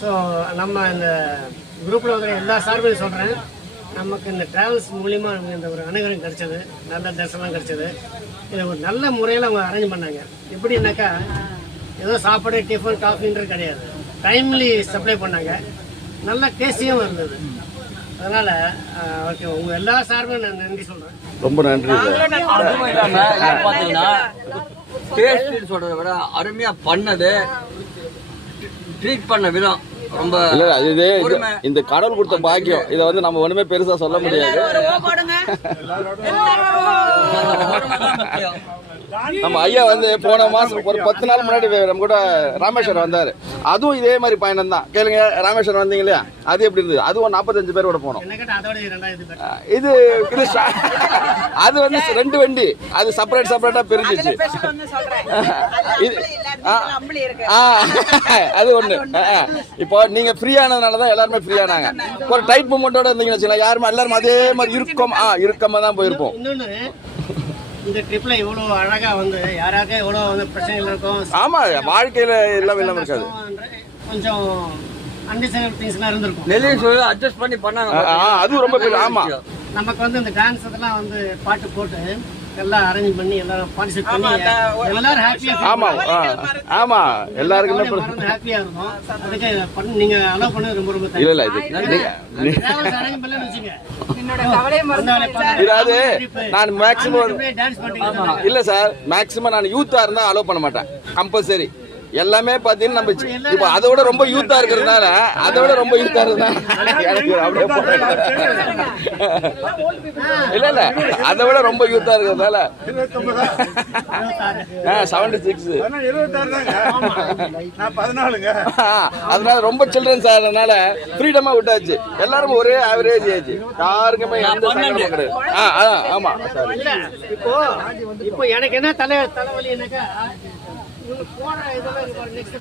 So நம்ம இந்த குரூப்பில் வந்து எல்லா சார்பையும் சொல்கிறேன், நமக்கு இந்த ட்ராவல்ஸ் மூலிமா நமக்கு இந்த ஒரு அனுகிரகம் கிடைச்சது, நல்ல தரிசனம் கிடைச்சது. இதை ஒரு நல்ல முறையில் அவங்க அரேஞ்ச் பண்ணாங்க. எப்படின்னாக்கா ஏதோ சாப்பாடு டிஃபன் காஃபின்றது கிடையாது, டைம்லி சப்ளை பண்ணாங்க, நல்ல டேஸ்டியும் இருந்தது. அதனால் ஓகே, உங்கள் எல்லா சார்பையும் நான் நன்றி சொல்கிறேன். ரொம்ப நன்றி சார். அதுவும் இல்லாமல் பார்த்தீங்கன்னா டேஸ்ட்னு சொல்கிறத விட அருமையாக பண்ணது, ட்ரீட் பண்ண விதம் ரொம்ப இல்ல இது இந்த கடவுள் கொடுத்த பாக்கியம். இதை வந்து நம்ம ஒண்ணுமே பெருசா சொல்ல முடியாது. நம்ம ஐயா வந்து போன மாசம் ஒரு 10 நாள் முன்னாடி நம்ம கூட ராமேஸ்வரம் வந்தாரு. அதுவும் இதே மாதிரி பயணம் தான். கேளுங்க, ராமேஸ்வரம் வந்தீங்க இல்லையா, அது எப்படி இருந்தது? அதுவும் 45 பேரோட போனோம். இது அது வந்து 2 வண்டி, அது செப்பரேட்டா பிரிஞ்சிச்சு. அது ஒண்ணு. இப்போ நீங்க ஃப்ரீயானதுனாலதான் எல்லாருமே ஃப்ரீயானாங்க. ஒரு டைட் மூமெண்டோட இருந்தீங்கன்னு வச்சுக்கலாம், யாருமே எல்லாரும் அதே மாதிரி இருக்கமா தான் போயிருப்போம். இந்த ட்ரிப்ல இவ்வளவு அழகா வந்து யாராவது எவ்வளவு வந்து பிரச்சனைகள் இருக்கும். ஆமா, வாழ்க்கையில எல்லாம் இல்லாம இருக்காது. கொஞ்சம் அன்டிசைடபிள் திங்ஸ்லாம் இருந்திருக்கும். நெல்லியை அட்ஜஸ்ட் பண்ணி பண்ணாங்க. அது ரொம்ப பெரிய. ஆமா, நமக்கு வந்து இந்த டான்ஸ் இதெல்லாம் வந்து பாட்டு போட்டு எல்லாம் அரேஞ்ச் பண்ணி எல்லாரும் பார்ட்டிசிபேட் பண்ணி எல்லாரும் ஹாப்பியா. ஆமா ஆமா, எல்லாருக்குமே ஹாப்பியா இருக்கும். அதுக்கு நீங்க அலோவ் பண்ணது ரொம்ப ரொம்ப இல்ல இது அரேஞ்ச் பண்ணலன்னு வச்சுங்க, நான் மேக்ஸிமம் இல்ல சார், மேக்ஸிமம் நான் யூத்தா இருந்தா அலோவ் பண்ண மாட்டேன். கம்பல்சரி எல்லாமே பாத்தீங்கன்னா நம்ம இப்ப அதை விட ரொம்ப யூத்தா இருக்கிறதுனால இல்ல அதை விட ரொம்ப யூத்தா இருக்கிறதுனால 76 அதனால ரொம்ப சில்ட்ரன்ஸ் ஆகிறதுனால ஃப்ரீடமா விட்டாச்சு. எல்லாரும் ஒரே ஆவரேஜ் ஏஜ், யாருக்குமே எந்த சங்கடமும் கிடையாது. ஆமா, இப்போ எனக்கு என்ன தலைவலினாக்கா போற இதெல்லாம்